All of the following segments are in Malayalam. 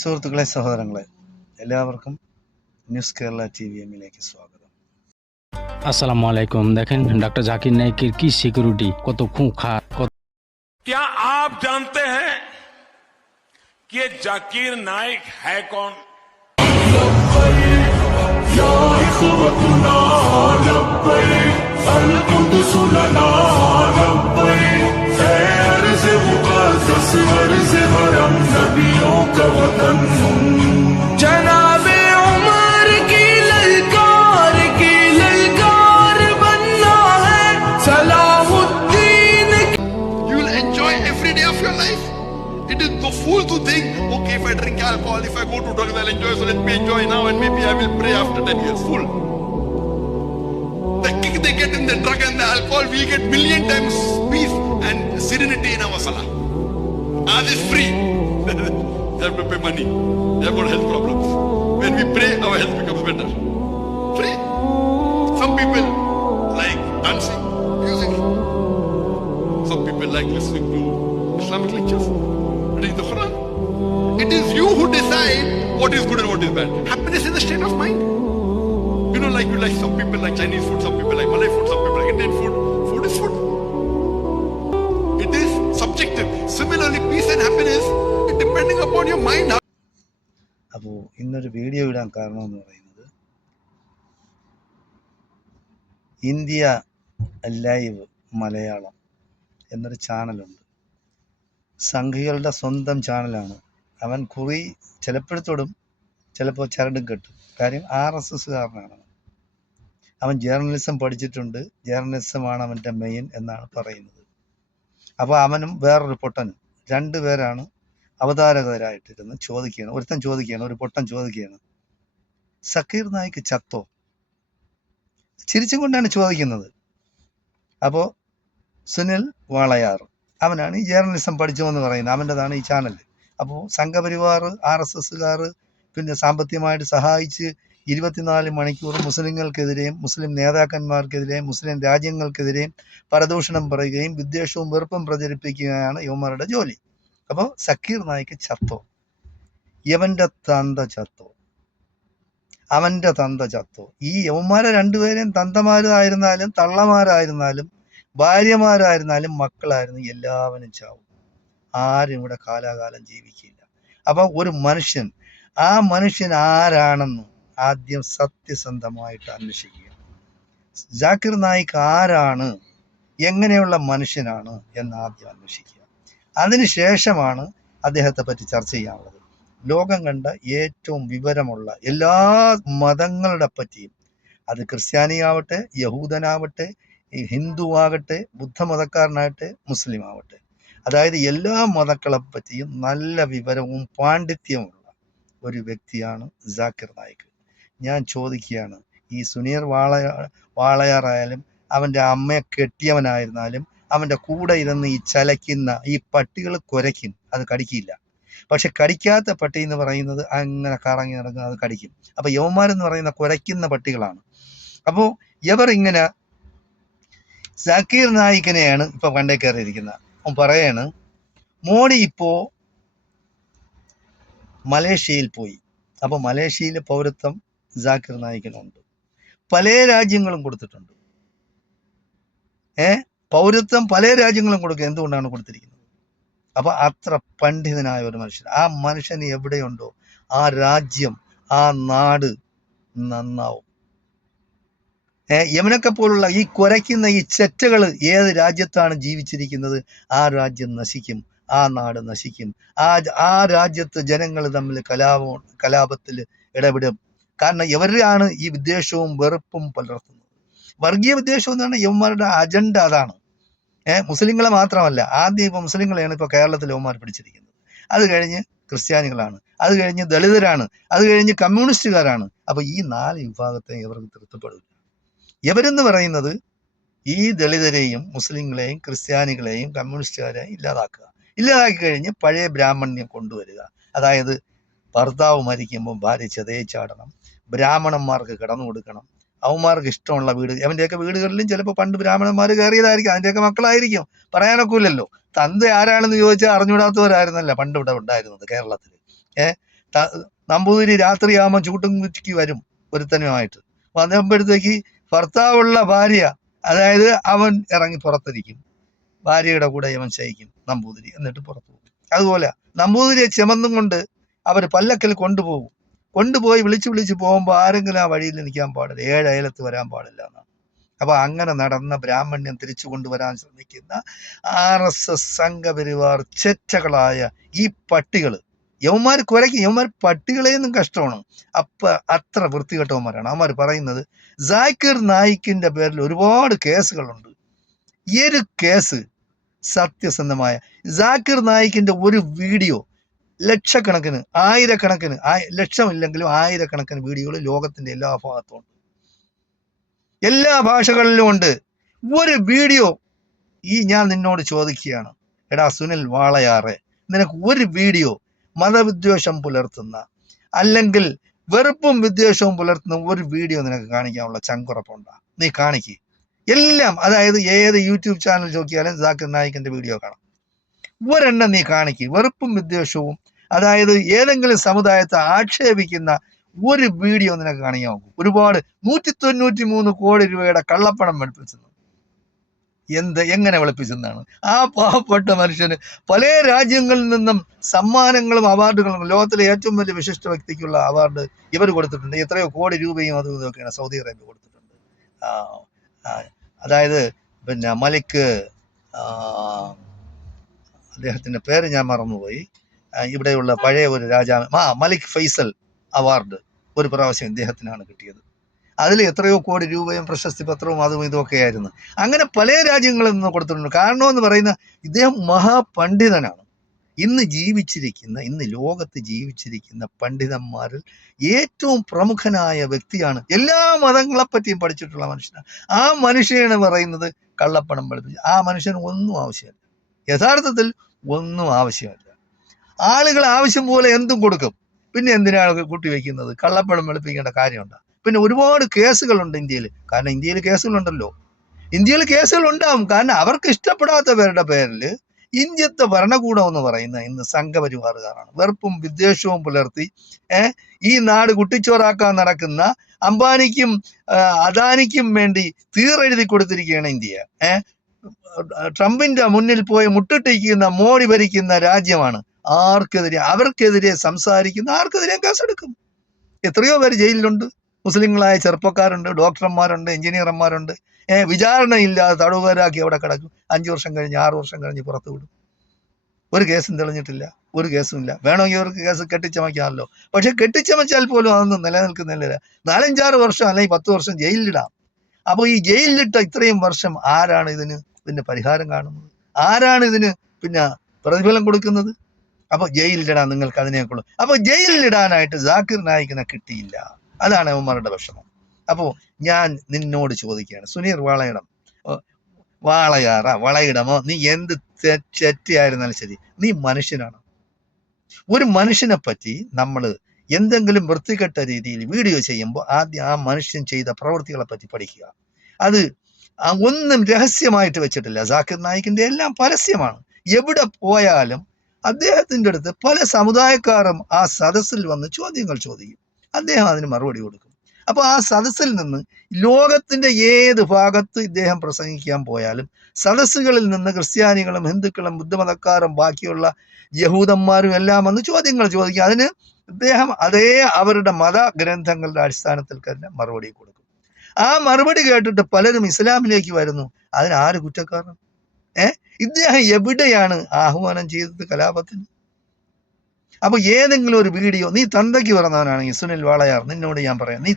സുഹൃത്തുക്കളെ, സഹോദരങ്ങളെ, എല്ലാവർക്കും ന്യൂസ് കേരള TVM-ലേക്ക് സ്വാഗതം. আসসালামু আলাইকুম। দেখেন ডক্টর জাকির নাইকের কি সিকিউরিটি, কত খুঁখার। क्या आप जानते हैं कि ये जाकिर नाइक है कौन? It is the fool to think, okay, if I drink alcohol, if I go to drugs, I'll enjoy, so let me enjoy now and maybe I will pray after 10 years. Fool. The kick they get in the drug and the alcohol, we get million times peace and serenity in our salah. Ours is free. They have to pay money. They have got health problems. When we pray, our health becomes better. Free. Some people like dancing, music. Some people like listening to Islamic lectures. Read the Quran. It is you who decide what is good and what is bad. Happiness is a state of mind. You know, like you like some people like Chinese food, some people like Malay food, some people like Indian food. Food is food. It is subjective. Similarly, peace and happiness is depending upon your mind. അപ്പോൾ ഇന്നൊരു വീഡിയോ ഇടാൻ കാരണമെന്ന് പറയുന്നത്, ഇന്ത്യ ലൈവ് മലയാളം എന്നൊരു ചാനലുണ്ട്. സംഘികളുടെ സ്വന്തം ചാനലാണ്. അവൻ കുറി ചിലപ്പോഴത്തോടും ചിലപ്പോൾ ചരടും കെട്ടും. കാര്യം RSSകാരനാണ്. അവൻ ജേർണലിസം പഠിച്ചിട്ടുണ്ട്. ജേർണലിസമാണ് അവൻ്റെ മെയിൻ എന്നാണ് പറയുന്നത്. അപ്പോൾ അവനും വേറൊരു പൊട്ടനും രണ്ടുപേരാണ് അവതാരകരായിട്ടിരുന്ന് ചോദിക്കുകയാണ്. ഒരുത്തൻ ചോദിക്കുകയാണ്, ഒരു പൊട്ടൻ ചോദിക്കുകയാണ്, സക്കീർ നായിക്ക് ചത്തോ? ചിരിച്ചും കൊണ്ടാണ് ചോദിക്കുന്നത്. അപ്പോൾ സുനിൽ വാളയാർ, അവനാണ് ഈ ജേർണലിസം പഠിച്ചതെന്ന് പറയുന്നത്, അവൻ്റെതാണ് ഈ ചാനൽ. അപ്പോൾ സംഘപരിവാർ, RSSകാർ പിന്നെ സാമ്പത്തികമായിട്ട് സഹായിച്ച് 24 മണിക്കൂർ മുസ്ലിങ്ങൾക്കെതിരെയും മുസ്ലിം നേതാക്കന്മാർക്കെതിരെയും മുസ്ലിം രാജ്യങ്ങൾക്കെതിരെയും പരദൂഷണം പറയുകയും വിദ്വേഷവും വെറുപ്പും പ്രചരിപ്പിക്കുകയാണ് യുവമാരുടെ ജോലി. അപ്പോൾ സക്കീർ നായിക്ക് ചത്തോ? യവൻ്റെ തന്ത ചത്തോ? അവൻ്റെ തന്ത ചത്തോ? ഈ യവന്മാരെ രണ്ടുപേരെയും തന്തമാരായിരുന്നാലും തള്ളമാരായിരുന്നാലും ഭാര്യമാരായിരുന്നാലും മക്കളായിരുന്നു എല്ലാവരും ചാവും. ആരും ഇവിടെ കാലാകാലം ജീവിക്കില്ല. അപ്പം ഒരു മനുഷ്യൻ, ആ മനുഷ്യൻ ആരാണെന്ന് ആദ്യം സത്യസന്ധമായിട്ട് അന്വേഷിക്കുക. ജാക്കിർ നായിക്ക് ആരാണ്, എങ്ങനെയുള്ള മനുഷ്യനാണ് എന്ന് ആദ്യം അന്വേഷിക്കുക. അതിനുശേഷമാണ് അദ്ദേഹത്തെ പറ്റി ചർച്ച ചെയ്യാനുള്ളത്. ലോകം കണ്ട ഏറ്റവും വിവരമുള്ള എല്ലാ മതങ്ങളുടെ പറ്റിയും, അത് ക്രിസ്ത്യാനിയാവട്ടെ, യഹൂദനാവട്ടെ, ഹിന്ദു ആകട്ടെ, ബുദ്ധമതക്കാരനാകട്ടെ, മുസ്ലിം ആവട്ടെ, അതായത് എല്ലാ മതങ്ങളെ പറ്റിയും നല്ല വിവരവും പാണ്ഡിത്യമുള്ള ഒരു വ്യക്തിയാണ് ജാക്കിർ നായിക്ക്. ഞാൻ ചോദിക്കുകയാണ്, ഈ സുനീർ വാളയാറായാലും അവൻ്റെ അമ്മയെ കെട്ടിയവനായിരുന്നാലും അവൻ്റെ കൂടെ ഇരുന്ന് ഈ ചലയ്ക്കുന്ന ഈ പട്ടികൾ കുരയ്ക്കും, അത് കടിക്കില്ല. പക്ഷെ കടിക്കാത്ത പട്ടി എന്ന് പറയുന്നത് അങ്ങനെ കറങ്ങി നടക്കുന്നത്, അത് കടിക്കും. അപ്പോൾ യവന്മാരെന്ന് പറയുന്ന കുരയ്ക്കുന്ന പട്ടികളാണ്. അപ്പോൾ ഇവർ ഇങ്ങനെ ജാക്കിർ നായിക്കിനെയാണ് ഇപ്പൊ കണ്ടേ കയറിയിരിക്കുന്നത്. അവൻ പറയാണ്, മോഡി ഇപ്പോ മലേഷ്യയിൽ പോയി. അപ്പൊ മലേഷ്യയിലെ പൗരത്വം ജാക്കിർ നായിക്കിനുണ്ട്. പല രാജ്യങ്ങളും കൊടുത്തിട്ടുണ്ട്. പൗരത്വം പല രാജ്യങ്ങളും കൊടുക്കുക. എന്തുകൊണ്ടാണ് കൊടുത്തിരിക്കുന്നത്? അപ്പൊ അത്ര പണ്ഡിതനായ ഒരു മനുഷ്യൻ, ആ മനുഷ്യന് എവിടെയുണ്ടോ ആ രാജ്യം, ആ നാട് നന്നാവും. യമനൊക്കെ പോലുള്ള ഈ കുരയ്ക്കുന്ന ഈ ചെറ്റകൾ ഏത് രാജ്യത്താണ് ജീവിച്ചിരിക്കുന്നത്, ആ രാജ്യം നശിക്കും, ആ നാട് നശിക്കും. ആ രാജ്യത്ത് ജനങ്ങൾ തമ്മിൽ കലാപത്തിൽ ഇടപെടും. കാരണം ഇവരാണ് ഈ വിദ്വേഷവും വെറുപ്പും പുലർത്തുന്നത്. വർഗീയ വിദ്വേഷം എന്ന് പറഞ്ഞാൽ യവന്മാരുടെ അജണ്ട അതാണ്. മുസ്ലിങ്ങളെ മാത്രമല്ല, ആദ്യം ഇപ്പോൾ മുസ്ലിങ്ങളെയാണ് ഇപ്പോൾ കേരളത്തിൽ യവന്മാർ പിടിച്ചിരിക്കുന്നത്. അത് കഴിഞ്ഞ് ക്രിസ്ത്യാനികളാണ്, അത് കഴിഞ്ഞ് ദളിതരാണ്, അത് കഴിഞ്ഞ് കമ്മ്യൂണിസ്റ്റുകാരാണ്. അപ്പോൾ ഈ 4 വിഭാഗത്തെ ഇവർക്ക് തൃപ്തിപ്പെടില്ല. ഇവരെന്ന് പറയുന്നത് ഈ ദളിതരെയും മുസ്ലിങ്ങളെയും ക്രിസ്ത്യാനികളെയും കമ്മ്യൂണിസ്റ്റുകാരെയും ഇല്ലാതാക്കി കഴിഞ്ഞ് പഴയ ബ്രാഹ്മണ്യം കൊണ്ടുവരിക. അതായത് ഭർത്താവ് മരിക്കുമ്പോൾ ഭാര്യ ചതയച്ചാടണം, ബ്രാഹ്മണന്മാർക്ക് കിടന്നു കൊടുക്കണം, അവന്മാർക്ക് ഇഷ്ടമുള്ള വീട്. അവൻ്റെയൊക്കെ വീടുകളിലും ചിലപ്പോൾ പണ്ട് ബ്രാഹ്മണന്മാർ കയറിയതായിരിക്കും, അതിൻ്റെയൊക്കെ മക്കളായിരിക്കും, പറയാനൊക്കില്ലല്ലോ. തന്ത ആരാണെന്ന് ചോദിച്ചാൽ അറിഞ്ഞുകൂടാത്തവരായിരുന്നല്ല പണ്ട് ഇവിടെ ഉണ്ടായിരുന്നത് കേരളത്തിൽ. നമ്പൂതിരി രാത്രിയാകുമ്പോൾ ചൂട്ടും കുറ്റിക്ക് വരും ഒരുത്തനുമായിട്ട്. വന്നപ്പോഴത്തേക്ക് ഭർത്താവുള്ള ഭാര്യ, അതായത് അവൻ ഇറങ്ങി പുറത്തിരിക്കും, ഭാര്യയുടെ കൂടെ അവൻ ശയിക്കും നമ്പൂതിരി, എന്നിട്ട് പുറത്തു പോകും. അതുപോലെ നമ്പൂതിരിയെ ചുമന്നും കൊണ്ട് അവർ പല്ലക്കൽ കൊണ്ടുപോയി വിളിച്ച് പോകുമ്പോൾ ആരെങ്കിലും ആ വഴിയിൽ നിൽക്കാൻ പാടില്ല, 7 അയലത്ത് വരാൻ പാടില്ല എന്നാണ്. അപ്പൊ അങ്ങനെ നടന്ന ബ്രാഹ്മണ്യം തിരിച്ചു കൊണ്ടുവരാൻ ശ്രമിക്കുന്ന RSS സംഘപരിവാർ ചെറ്റകളായ ഈ പട്ടികൾ, യവന്മാർ കുരയ്ക്കും, യവന്മാർ പട്ടികളെയൊന്നും കഷ്ടമാണ്. അത്ര വൃത്തികെട്ടവന്മാരാണ്. അവന്മാർ പറയുന്നത് ജാക്കിർ നായിക്കിന്റെ പേരിൽ ഒരുപാട് കേസുകളുണ്ട്. ഈ ഒരു കേസ് സത്യസന്ധമായ ജാക്കിർ നായിക്കിന്റെ ഒരു വീഡിയോ ലക്ഷക്കണക്കിന്, ആയിരക്കണക്കിന്, ലക്ഷമില്ലെങ്കിലും ആയിരക്കണക്കിന് വീഡിയോകൾ ലോകത്തിന്റെ എല്ലാ ഭാഗത്തും ഉണ്ട്, എല്ലാ ഭാഷകളിലും ഉണ്ട്. ഒരു വീഡിയോ ഞാൻ നിന്നോട് ചോദിക്കുകയാണ്, എടാ സുനിൽ വാളയാറെ, നിനക്ക് ഒരു വീഡിയോ മതവിദ്വേഷം പുലർത്തുന്ന അല്ലെങ്കിൽ വെറുപ്പും വിദ്വേഷവും പുലർത്തുന്ന ഒരു വീഡിയോ നിനക്ക് കാണിക്കാനുള്ള ചങ്കുറപ്പുണ്ടോ? നീ കാണിക്ക്. എല്ലാം, അതായത് ഏത് യൂട്യൂബ് ചാനൽ നോക്കിയാലും ജാക്കിർ നായിക്കിന്റെ വീഡിയോ കാണാം. ഒരെണ്ണം നീ കാണിക്ക്. വെറുപ്പും വിദ്വേഷവും, അതായത് ഏതെങ്കിലും സമുദായത്തെ ആക്ഷേപിക്കുന്ന ഒരു വീഡിയോ നിനക്ക് കാണിക്കാൻ നോക്കും. ഒരുപാട് 193 കോടി രൂപയുടെ കള്ളപ്പണം വെളുപ്പിച്ചെന്ന്. എങ്ങനെ വെളുപ്പിച്ചെന്നാണ്? ആ പാവപ്പെട്ട മനുഷ്യന് പല രാജ്യങ്ങളിൽ നിന്നും സമ്മാനങ്ങളും അവാർഡുകളും, ലോകത്തിലെ ഏറ്റവും വലിയ വിശിഷ്ട വ്യക്തിക്കുള്ള അവാർഡ് ഇവർ കൊടുത്തിട്ടുണ്ട്. എത്രയോ കോടി രൂപയും അതും ഇതൊക്കെയാണ് സൗദി അറേബ്യ കൊടുത്തിട്ടുണ്ട്. അതായത് മലിക്, അദ്ദേഹത്തിന്റെ പേര് ഞാൻ മറന്നുപോയി, ഇവിടെയുള്ള പഴയ ഒരു രാജാവ്, മലിക് ഫൈസൽ അവാർഡ് ഒരു പ്രാവശ്യം ഇദ്ദേഹത്തിനാണ് കിട്ടിയത്. അതിൽ എത്രയോ കോടി രൂപയും പ്രശസ്തി പത്രവും അതും ഇതൊക്കെ ആയിരുന്നു. അങ്ങനെ പല രാജ്യങ്ങളിൽ നിന്ന് കൊടുത്തിട്ടുണ്ട്. കാരണം എന്ന് പറയുന്ന ഇദ്ദേഹം മഹാപണ്ഡിതനാണ്. ഇന്ന് ലോകത്ത് ജീവിച്ചിരിക്കുന്ന പണ്ഡിതന്മാരിൽ ഏറ്റവും പ്രമുഖനായ വ്യക്തിയാണ്. എല്ലാ മതങ്ങളെപ്പറ്റിയും പഠിച്ചിട്ടുള്ള മനുഷ്യനാണ്. ആ മനുഷ്യനാണ് പറയുന്നത് കള്ളപ്പണം വെളുപ്പിച്ച്. ആ മനുഷ്യന് ഒന്നും ആവശ്യമില്ല, യഥാർത്ഥത്തിൽ ഒന്നും ആവശ്യമില്ല. ആളുകൾ ആവശ്യം പോലെ എന്തും കൊടുക്കും. പിന്നെ എന്തിനാണ് കൂട്ടിവെക്കുന്നത്? കള്ളപ്പണം വെളുപ്പിക്കേണ്ട കാര്യമുണ്ടോ? പിന്നെ ഒരുപാട് കേസുകളുണ്ട് ഇന്ത്യയിൽ. കാരണം ഇന്ത്യയിൽ കേസുകളുണ്ടല്ലോ, ഇന്ത്യയിൽ കേസുകൾ ഉണ്ടാവും. കാരണം അവർക്ക് ഇഷ്ടപ്പെടാത്തവരുടെ പേരിൽ ഇന്ത്യത്തെ ഭരണകൂടം എന്ന് പറയുന്ന ഇന്ന് സംഘപരിവാറുകാരാണ്. വെറുപ്പും വിദ്വേഷവും പുലർത്തി ഈ നാട് കുട്ടിച്ചോറാക്കാൻ നടക്കുന്ന അംബാനിക്കും അദാനിക്കും വേണ്ടി തീറെഴുതി കൊടുത്തിരിക്കുകയാണ് ഇന്ത്യ. ട്രംപിന്റെ മുന്നിൽ പോയി മുട്ടിട്ടിരിക്കുന്ന മോഡി ഭരിക്കുന്ന രാജ്യമാണ്. അവർക്കെതിരെ സംസാരിക്കുന്ന ആർക്കെതിരെ കേസെടുക്കും. എത്രയോ പേര് ജയിലിലുണ്ട്. മുസ്ലിങ്ങളായ ചെറുപ്പക്കാരുണ്ട്, ഡോക്ടർമാരുണ്ട്, എഞ്ചിനീയർമാരുണ്ട്. വിചാരണയില്ലാതെ തടവുകാരാക്കി അവിടെ കിടക്കും. 5 വർഷം കഴിഞ്ഞ് 6 വർഷം കഴിഞ്ഞ് പുറത്തു വിടും. ഒരു കേസും തെളിഞ്ഞിട്ടില്ല, ഒരു കേസും ഇല്ല. വേണമെങ്കിൽ അവർക്ക് കേസ് കെട്ടിച്ചമയ്ക്കാമല്ലോ. പക്ഷെ കെട്ടിച്ചമച്ചാൽ പോലും അതൊന്നും നിലനിൽക്കുന്നില്ല. 4-5-6 വർഷം അല്ലെങ്കിൽ 10 വർഷം ജയിലിലിടാം. അപ്പോൾ ഈ ജയിലിലിട്ട ഇത്രയും വർഷം ആരാണ് ഇതിന്റെ പരിഹാരം കാണുന്നത്? ആരാണ് ഇതിന് പിന്നെ പ്രതിഫലം കൊടുക്കുന്നത്? അപ്പൊ ജയിലിലിടാൻ നിങ്ങൾക്ക് അതിനേക്കുള്ളൂ. അപ്പൊ ജയിലിലിടാനായിട്ട് ജാക്കിർ നായിക്കിനെ കിട്ടിയില്ല. അതാണ് അവന്മാരുടെ വിഷമം. അപ്പോൾ ഞാൻ നിന്നോട് ചോദിക്കുകയാണ്, സുനീർ വളയിടമോ, നീ എന്ത് തെറ്റായിരുന്നാലും ശരി, നീ മനുഷ്യനാണ്. ഒരു മനുഷ്യനെ പറ്റി നമ്മൾ എന്തെങ്കിലും വൃത്തികെട്ട രീതിയിൽ വീഡിയോ ചെയ്യുമ്പോൾ ആദ്യം ആ മനുഷ്യൻ ചെയ്ത പ്രവൃത്തികളെ പറ്റി പഠിക്കുക. അത് ഒന്നും രഹസ്യമായിട്ട് വെച്ചിട്ടില്ല. ജാക്കിർ നായിക്കിന്റെ എല്ലാം പരസ്യമാണ്. എവിടെ പോയാലും അദ്ദേഹത്തിൻ്റെ അടുത്ത് പല സമുദായക്കാരും ആ സദസ്സിൽ വന്ന് ചോദ്യങ്ങൾ ചോദിക്കും. അദ്ദേഹം അതിന് മറുപടി കൊടുക്കും. അപ്പോൾ ആ സദസ്സിൽ നിന്ന് ലോകത്തിന്റെ ഏത് ഭാഗത്ത് ഇദ്ദേഹം പ്രസംഗിക്കാൻ പോയാലും സദസ്സുകളിൽ നിന്ന് ക്രിസ്ത്യാനികളും ഹിന്ദുക്കളും ബുദ്ധമതക്കാരും ബാക്കിയുള്ള യഹൂദന്മാരും എല്ലാം വന്ന് ചോദ്യങ്ങൾ ചോദിക്കും. അതിന് ഇദ്ദേഹം അവരുടെ മതഗ്രന്ഥങ്ങളുടെ അടിസ്ഥാനത്തിൽ തന്നെ മറുപടി കൊടുക്കും. ആ മറുപടി കേട്ടിട്ട് പലരും ഇസ്ലാമിലേക്ക് വരുന്നു. അതിനാര് കുറ്റക്കാരൻ? ഇദ്ദേഹം എവിടെയാണ് ആഹ്വാനം ചെയ്തത് കലാപത്തിന്? അപ്പൊ ഏതെങ്കിലും ഒരു വീഡിയോ, നീ തന്തയ്ക്ക് പിറന്നവനാണെങ്കിൽ സുനിൽ വാളയാർ, നിന്നോട് ഞാൻ പറയാം, നീ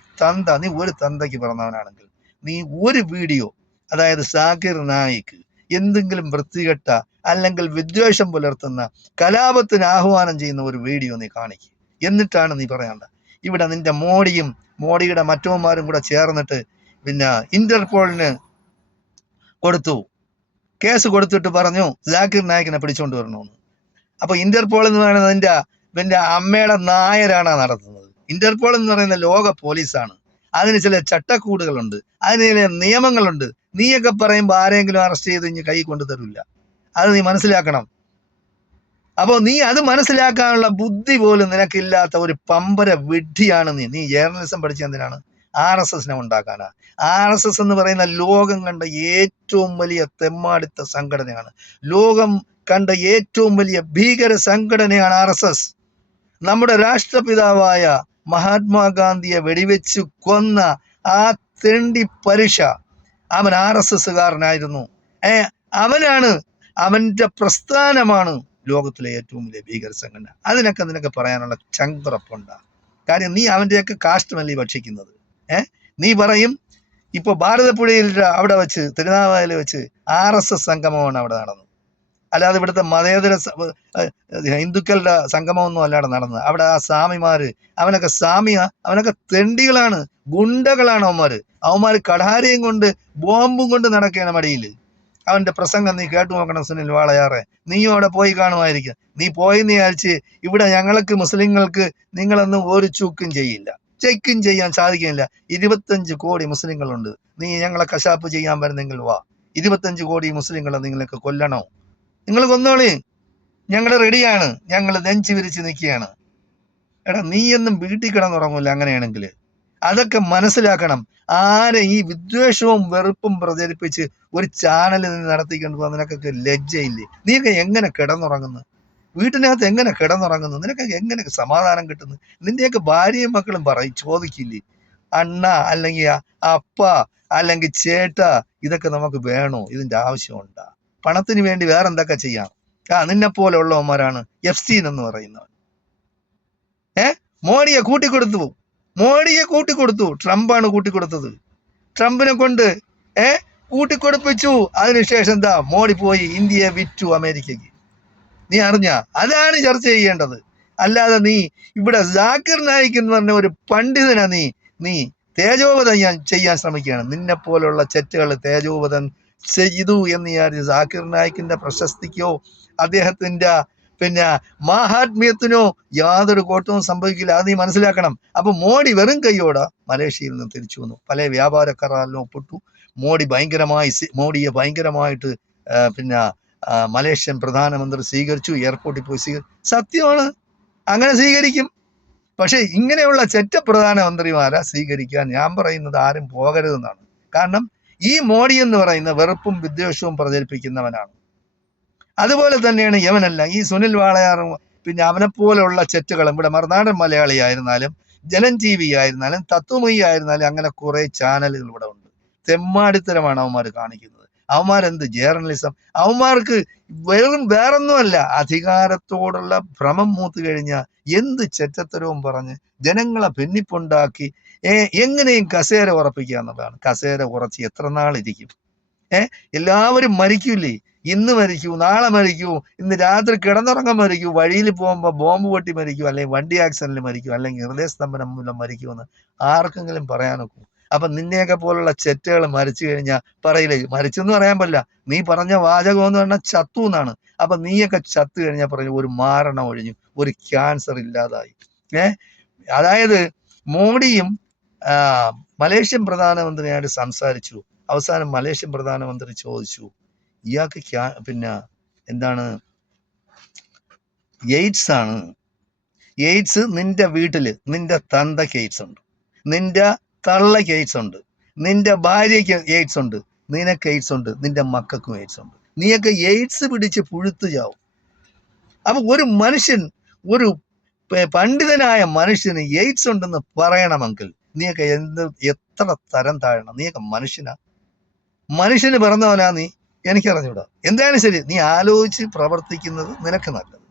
ഒരു തന്തയ്ക്ക് പിറന്നവനാണെങ്കിൽ നീ ഒരു വീഡിയോ, അതായത് ജാക്കിർ നായിക്ക് എന്തെങ്കിലും വൃത്തികെട്ട അല്ലെങ്കിൽ വിദ്വേഷം പുലർത്തുന്ന കലാപത്തിന് ആഹ്വാനം ചെയ്യുന്ന ഒരു വീഡിയോ നീ കാണിക്കുക. എന്നിട്ടാണ് നീ പറയേണ്ട. ഇവിടെ നിന്റെ മോഡിയുടെ മറ്റവന്മാരും കൂടെ ചേർന്നിട്ട് പിന്നെ ഇന്റർപോളിന് കേസ് കൊടുത്തിട്ട് പറഞ്ഞു ജാക്കിർ നായിക്കിനെ പിടിച്ചോണ്ട് വരണമെന്ന്. അപ്പൊ ഇന്റർപോൾ എന്ന് പറയുന്നത് നിന്റെ അമ്മയുടെ നായരാണ് നടത്തുന്നത്. ഇന്റർപോൾ എന്ന് പറയുന്ന ലോക പോലീസാണ്. അതിന് ചില ചട്ടക്കൂടുകളുണ്ട്, അതിന് ചില നിയമങ്ങളുണ്ട്. നീയൊക്കെ പറയുമ്പോൾ ആരെങ്കിലും അറസ്റ്റ് ചെയ്ത് ഇനി കൈ കൊണ്ടു തരില്ല. അത് നീ മനസ്സിലാക്കണം. അപ്പോൾ നീ അത് മനസ്സിലാക്കാനുള്ള ബുദ്ധി പോലും നിനക്കില്ലാത്ത ഒരു പമ്പര വിഡ്ഢിയാണ് നീ ജേർണലിസം പഠിച്ച എന്തിനാണ്? RSS ഉണ്ടാക്കാനാ. RSS എന്ന് പറയുന്ന ലോകം കണ്ട ഏറ്റവും വലിയ തെമ്മാടിത്ത സംഘടനയാണ്. ലോകം കണ്ട ഏറ്റവും വലിയ ഭീകര സംഘടനയാണ് RSS. നമ്മുടെ രാഷ്ട്രപിതാവായ മഹാത്മാഗാന്ധിയെ വെടിവെച്ച് കൊന്ന ആ തെണ്ടി പരുഷ അവൻ RSSകാരനായിരുന്നു. അവനാണ്, അവൻ്റെ പ്രസ്ഥാനമാണ് ലോകത്തിലെ ഏറ്റവും വലിയ ഭീകര സംഘടന. അതിനൊക്കെ നിനക്ക് പറയാനുള്ള ചങ്കുറപ്പുണ്ടാ? കാര്യം നീ അവൻ്റെയൊക്കെ കാഷ്ടമല്ലേ ഭക്ഷിക്കുന്നത്. നീ പറയും ഇപ്പോൾ ഭാരതപ്പുഴയിൽ അവിടെ വെച്ച് തിരുനാവായയിൽ വെച്ച് RSS സംഗമമാണ് അവിടെ നടന്നത്. അല്ലാതെ ഇവിടുത്തെ മതേതര ഹിന്ദുക്കളുടെ സംഗമമൊന്നും അല്ലാതെ നടന്നത്. അവിടെ ആ സ്വാമിമാര് അവനൊക്കെ തെണ്ടികളാണ്, ഗുണ്ടകളാണ് അവന്മാർ കടാരയും കൊണ്ട് ബോംബും കൊണ്ട് നടക്കുകയാണ് മടിയിൽ. അവൻ്റെ പ്രസംഗം നീ കേട്ടു നോക്കണം സുനിൽ വാളയാറെ. നീയും അവിടെ പോയി കാണുമായിരിക്കും. നീ പോയെന്ന് വിചാരിച്ച് ഇവിടെ ഞങ്ങൾക്ക് മുസ്ലിങ്ങൾക്ക് നിങ്ങളൊന്നും ഒരു ചൂക്കും ചെയ്യില്ല, ചെക്കും ചെയ്യാൻ സാധിക്കില്ല. 25 കോടി മുസ്ലിങ്ങളുണ്ട്. നീ ഞങ്ങളെ കശാപ്പ് ചെയ്യാൻ വരുന്നെങ്കിൽ വാ. 25 കോടി മുസ്ലിങ്ങളെ നിങ്ങൾക്ക് കൊല്ലണോ? നിങ്ങൾ കൊന്നോളി, ഞങ്ങൾ റെഡിയാണ്, ഞങ്ങൾ നെഞ്ച് വിരിച്ച് നിൽക്കുകയാണ്. എടാ നീ എന്നും വീട്ടിൽ കിടന്നുറങ്ങൂല അങ്ങനെയാണെങ്കിൽ. അതൊക്കെ മനസ്സിലാക്കണം. ആരെ ഈ വിദ്വേഷവും വെറുപ്പും പ്രചരിപ്പിച്ച് ഒരു ചാനൽ നിന്ന് നടത്തിക്കൊണ്ട് പോകാൻ നിനക്കൊക്കെ ലജ്ജയില്ലേ? നീയൊക്കെ എങ്ങനെ കിടന്നുറങ്ങുന്നു? വീട്ടിനകത്ത് എങ്ങനെ കിടന്നുറങ്ങുന്നു? നിനക്കൊക്കെ എങ്ങനെ സമാധാനം കിട്ടുന്നു? നിന്റെയൊക്കെ ഭാര്യയും മക്കളും ചോദിക്കില്ലേ, അണ്ണ അല്ലെങ്കിൽ അപ്പ അല്ലെങ്കിൽ ചേട്ട ഇതൊക്കെ നമുക്ക് വേണോ? ഇതിന്റെ ആവശ്യമുണ്ടാ? പണത്തിന് വേണ്ടി വേറെ എന്തൊക്കെ ചെയ്യാം. നിന്നെ പോലെ ഉള്ളവന്മാരാണ് എഫ്സീൻ എന്ന് പറയുന്നവൻ. മോഡിയെ കൂട്ടിക്കൊടുത്തു. ട്രംപാണ് കൂട്ടിക്കൊടുത്തത്. ട്രംപിനെ കൊണ്ട് കൂട്ടിക്കൊടുപ്പിച്ചു. അതിനുശേഷം എന്താ, മോഡി പോയി ഇന്ത്യയെ വിറ്റു അമേരിക്കയ്ക്ക്. നീ അറിഞ്ഞ? അതാണ് ചർച്ച ചെയ്യേണ്ടത്. അല്ലാതെ നീ ഇവിടെ ജാക്കിർ നായിക് എന്ന് പറഞ്ഞ ഒരു പണ്ഡിതനാ നീ തേജോവധം ചെയ്യാൻ ശ്രമിക്കുകയാണ്. നിന്നെ പോലുള്ള ചെറ്റുകൾ തേജോവധം ചെയ്തു എന്ന് വിചാരിച്ച് ജാക്കിർ നായിക്കിന്റെ പ്രശസ്തിക്കോ അദ്ദേഹത്തിന്റെ മാഹാത്മ്യത്തിനോ യാതൊരു കോട്ടവും സംഭവിക്കില്ല. അത് നീ മനസ്സിലാക്കണം. അപ്പൊ മോഡി വെറും കൈയോടെ മലേഷ്യയിൽ നിന്ന് തിരിച്ചു വന്നു. പല വ്യാപാര കരാറിലും ഒപ്പിട്ടു. മോഡിയെ ഭയങ്കരമായിട്ട് മലേഷ്യൻ പ്രധാനമന്ത്രി സ്വീകരിച്ചു. എയർപോർട്ടിൽ പോയി സത്യമാണ്, അങ്ങനെ സ്വീകരിക്കും. പക്ഷെ ഇങ്ങനെയുള്ള ചെറ്റ പ്രധാനമന്ത്രിമാരെ സ്വീകരിക്കാൻ ഞാൻ പറയുന്നത് ആരും പോകരുതെന്നാണ്. കാരണം ഈ മോഡി എന്ന് പറയുന്ന വെറുപ്പും വിദ്വേഷവും പ്രചരിപ്പിക്കുന്നവനാണ്. അതുപോലെ തന്നെയാണ് യവനെല്ലാം ഈ സുനിൽ വാളയാറും അവനെപ്പോലെയുള്ള ചെറ്റുകളും. ഇവിടെ മറുനാടൻ മലയാളി ആയിരുന്നാലും ജലഞ്ജീവി ആയിരുന്നാലും തത്വമയി ആയിരുന്നാലും അങ്ങനെ കുറെ ചാനലുകൾ ഇവിടെ ഉണ്ട്. തെമ്മാടിത്തരമാണ് അവന്മാർ കാണിക്കുന്നത്. അവന്മാരെന്ത് ജേർണലിസം? അവന്മാർക്ക് വേറൊന്നുമല്ല, അധികാരത്തോടുള്ള ഭ്രമം മൂത്ത് കഴിഞ്ഞാൽ എന്ത് ചെറ്റത്തരവും പറഞ്ഞ് ജനങ്ങളെ ഭിന്നിപ്പുണ്ടാക്കി എങ്ങനെയും കസേര ഉറപ്പിക്കുക എന്നുള്ളതാണ്. കസേര ഉറച്ച് എത്ര നാളിരിക്കും? എല്ലാവരും മരിക്കൂലേ? ഇന്ന് മരിക്കൂ, നാളെ മരിക്കൂ, ഇന്ന് രാത്രി കിടന്നുറങ്ങാൻ മരിക്കൂ, വഴിയിൽ പോകുമ്പോൾ ബോംബ് പൊട്ടി മരിക്കൂ, അല്ലെങ്കിൽ വണ്ടി ആക്സിഡന്റിൽ മരിക്കൂ, അല്ലെങ്കിൽ ഹൃദയസ്തംഭനം മൂലം മരിക്കുമെന്ന് ആർക്കെങ്കിലും പറയാനൊക്കൂ? അപ്പൊ നിന്നെയൊക്കെ പോലുള്ള ചെറ്റുകൾ മരിച്ചു കഴിഞ്ഞാൽ പറയില്ലേ മരിച്ചെന്ന് പറയാൻ പറ്റില്ല. നീ പറഞ്ഞ വാചകം എന്ന് പറഞ്ഞാൽ ചത്തു എന്നാണ്. അപ്പൊ നീയൊക്കെ ചത്തു കഴിഞ്ഞാൽ പറഞ്ഞു ഒരു മാരണം ഒഴിഞ്ഞു, ഒരു ക്യാൻസർ ഇല്ലാതായി. അതായത് മോഡിയും മലേഷ്യൻ പ്രധാനമന്ത്രിയായിട്ട് സംസാരിച്ചു. അവസാനം മലേഷ്യൻ പ്രധാനമന്ത്രി ചോദിച്ചു, ഇയാൾക്ക് എന്താണ് എയ്ഡ്സ് ആണ്. എയ്ഡ്സ് നിന്റെ വീട്ടില് നിന്റെ തന്തയ്ക്ക് എയ്ഡ്സ് ഉണ്ട്, നിന്റെ തള്ളയ്ക്ക് എയ്ഡ്സ് ഉണ്ട്, നിന്റെ ഭാര്യയ്ക്ക് എയ്ഡ്സ് ഉണ്ട്, നിനക്ക് എയ്ഡ്സ് ഉണ്ട്, നിന്റെ മക്കൾക്കും എയ്ഡ്സ് ഉണ്ട്. നീയൊക്കെ എയ്ഡ്സ് പിടിച്ച് പുഴുത്തു ചാവും. അപ്പൊ ഒരു മനുഷ്യൻ, ഒരു പണ്ഡിതനായ മനുഷ്യന് എയ്ഡ്സ് ഉണ്ടെന്ന് പറയണമെങ്കിൽ നീയൊക്കെ എത്ര തരം താഴണം? നീയൊക്കെ മനുഷ്യന് പിറന്നവനാ നീ? എനിക്കറിഞ്ഞൂടാ. എന്തായാലും ശരി, നീ ആലോചിച്ച് പ്രവർത്തിക്കുന്നത് നിനക്ക് നല്ലത്.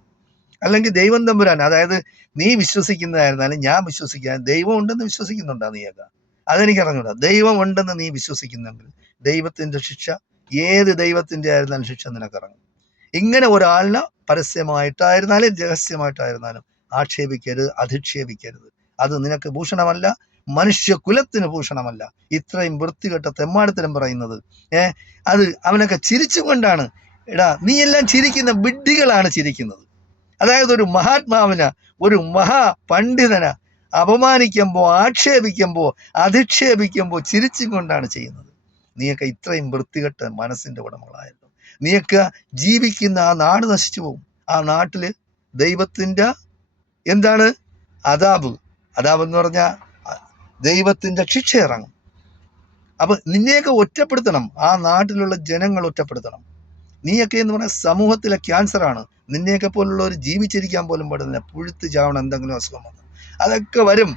അല്ലെങ്കിൽ ദൈവം തമ്പുരാൻ, അതായത് നീ വിശ്വസിക്കുന്നതായിരുന്നാലും ഞാൻ വിശ്വസിക്കാൻ ദൈവം ഉണ്ടെന്ന് വിശ്വസിക്കുന്നുണ്ടാ നീയൊക്കെ? അതെനിക്കറിഞ്ഞൂടാ. ദൈവം ഉണ്ടെന്ന് നീ വിശ്വസിക്കുന്നെങ്കിൽ ദൈവത്തിന്റെ ശിക്ഷ, ഏത് ദൈവത്തിന്റെ ആയിരുന്നാലും ശിക്ഷ നിനക്കിറങ്ങും. ഇങ്ങനെ ഒരാളിനെ പരസ്യമായിട്ടായിരുന്നാലും രഹസ്യമായിട്ടായിരുന്നാലും ആക്ഷേപിക്കരുത്, അധിക്ഷേപിക്കരുത്. അത് നിനക്ക് ഭൂഷണമല്ല, മനുഷ്യകുലത്തിന് ഭൂഷണമല്ല. ഇത്രയും വൃത്തികെട്ട തെമ്മാടിത്തരം പറയുന്നത് അത് അവനൊക്കെ ചിരിച്ചുകൊണ്ടാണ്. എടാ നീ എല്ലാം ചിരിക്കുന്ന വിഡ്ഢികളാണ് ചിരിക്കുന്നത്. അതായത് ഒരു മഹാത്മാവിനെ, ഒരു മഹാപണ്ഡിതനെ അപമാനിക്കുമ്പോൾ, ആക്ഷേപിക്കുമ്പോൾ, അധിക്ഷേപിക്കുമ്പോൾ ചിരിച്ചും കൊണ്ടാണ് ചെയ്യുന്നത്. നീയൊക്കെ ഇത്രയും വൃത്തികെട്ട മനസ്സിന്റെ ഉടമകളായല്ലോ. നീയൊക്കെ ജീവിക്കുന്ന ആ നാട് നശിച്ചു പോകും. ആ നാട്ടിൽ ദൈവത്തിൻ്റെ എന്താണ് അദാബ് എന്ന് പറഞ്ഞാൽ ദൈവത്തിൻ്റെ ശിക്ഷ ഇറങ്ങും. അപ്പം നിന്നെയൊക്കെ ഒറ്റപ്പെടുത്തണം, ആ നാട്ടിലുള്ള ജനങ്ങൾ ഒറ്റപ്പെടുത്തണം. നീയൊക്കെ എന്ന് പറഞ്ഞാൽ സമൂഹത്തിലെ ക്യാൻസറാണ്. നിന്നെയൊക്കെ പോലുള്ളവർ ജീവിച്ചിരിക്കാൻ പോലും പാടില്ല. പുഴുത്ത് ചാവണം എന്തെങ്കിലും അസുഖം വന്ന് അതൊക്കെ വരും.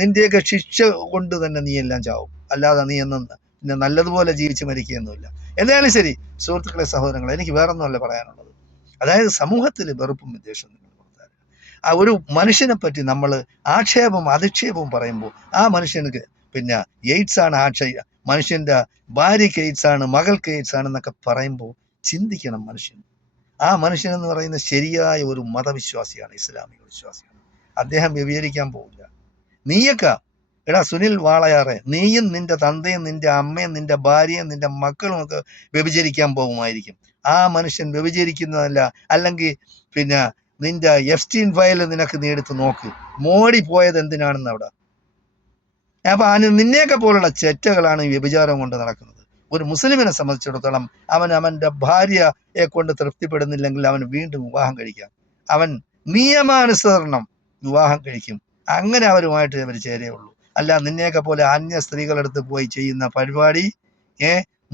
നിൻ്റെയൊക്കെ ശിക്ഷ കൊണ്ട് തന്നെ നീ എല്ലാം ചാവും. അല്ലാതെ നീ എന്നും പിന്നെ നല്ലതുപോലെ ജീവിച്ച് മരിക്കുകയൊന്നുമില്ല. എന്തായാലും ശരി സുഹൃത്തുക്കളെ, സഹോദരങ്ങളെ, എനിക്ക് വേറൊന്നുമല്ല പറയാനുള്ളത്. അതായത് സമൂഹത്തിൽ വെറുപ്പും വിദ്വേഷവും നിങ്ങൾ കൊടുത്താൽ ആ ഒരു മനുഷ്യനെ പറ്റി നമ്മൾ ആക്ഷേപവും അധിക്ഷേപവും പറയുമ്പോൾ ആ മനുഷ്യനക്ക് പിന്നെ എയ്ഡ്സ് ആണ് മനുഷ്യൻ്റെ ഭാര്യയ്ക്ക് എയ്ഡ്സ് ആണ്, മകൾക്ക് എയ്ഡ്സ് ആണെന്നൊക്കെ പറയുമ്പോൾ ചിന്തിക്കണം മനുഷ്യൻ. ആ മനുഷ്യൻ എന്ന് പറയുന്ന ശരിയായ ഒരു മതവിശ്വാസിയാണ്, ഇസ്ലാമിക വിശ്വാസിയാണ്. അദ്ദേഹം വ്യഭിചരിക്കാൻ പോവില്ല. നീയൊക്കെ എടാ സുനിൽ വാളയാറെ, നീയും നിന്റെ തന്തയും നിന്റെ അമ്മയും നിന്റെ ഭാര്യയും നിന്റെ മക്കളും ഒക്കെ വ്യഭിചരിക്കാൻ പോകുമായിരിക്കും. ആ മനുഷ്യൻ വ്യഭിചരിക്കുന്നതല്ല, അല്ലെങ്കിൽ പിന്നെ നിന്റെ എഫ്സ്റ്റീൻ ഫയൽ നിനക്ക് നീ എടുത്ത് നോക്ക്, മോഡി പോയത് എന്തിനാണെന്ന് അവിടെ. അപ്പം നിന്നെയൊക്കെ പോലുള്ള ചെറ്റകളാണ് ഈ വ്യഭിചാരം കൊണ്ട് നടക്കുന്നത്. ഒരു മുസ്ലിമിനെ സംബന്ധിച്ചിടത്തോളം അവൻ്റെ ഭാര്യയെ കൊണ്ട് തൃപ്തിപ്പെടുന്നില്ലെങ്കിൽ അവൻ വീണ്ടും വിവാഹം കഴിക്കാം. അവൻ നിയമാനുസരണം വിവാഹം കഴിക്കും. അങ്ങനെ അവരുമായിട്ട് അവർ ചേരുകയുള്ളൂ. അല്ല നിന്നെയൊക്കെ പോലെ അന്യ സ്ത്രീകളെടുത്ത് പോയി ചെയ്യുന്ന പരിപാടി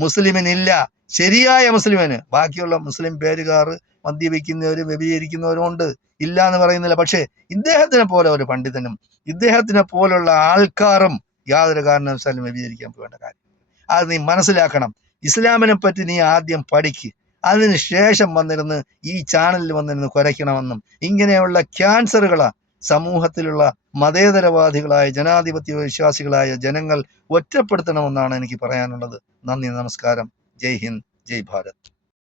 മുസ്ലിമിനില്ല. ശരിയായ മുസ്ലിമിന്. ബാക്കിയുള്ള മുസ്ലിം പേരുകാർ മദ്യപിക്കുന്നവരും വ്യഭിചരിക്കുന്നവരും ഉണ്ട്, ഇല്ല എന്ന് പറയുന്നില്ല. പക്ഷേ ഇദ്ദേഹത്തിനെ പോലെ ഒരു പണ്ഡിതനും ഇദ്ദേഹത്തിനെ പോലുള്ള ആൾക്കാരും യാതൊരു കാരണവശാലും വ്യഭിചരിക്കാൻ പോകേണ്ട കാര്യം. അത് നീ മനസ്സിലാക്കണം. ഇസ്ലാമിനെ പറ്റി നീ ആദ്യം പഠിക്ക്. അതിന് ശേഷം വന്നിരുന്ന് ഈ ചാനലിൽ വന്നിരുന്ന് കുരയ്ക്കണമെന്നും ഇങ്ങനെയുള്ള ക്യാൻസറുകളാ സമൂഹത്തിലുള്ള മതേതരവാദികളായ ജനാധിപത്യ വിശ്വാസികളായ ജനങ്ങൾ ഒറ്റപ്പെടുത്തണമെന്നാണ് എനിക്ക് പറയാനുള്ളത്. നന്ദി, നമസ്കാരം. ജയ് ഹിന്ദ്, ജയ് ഭാരത്.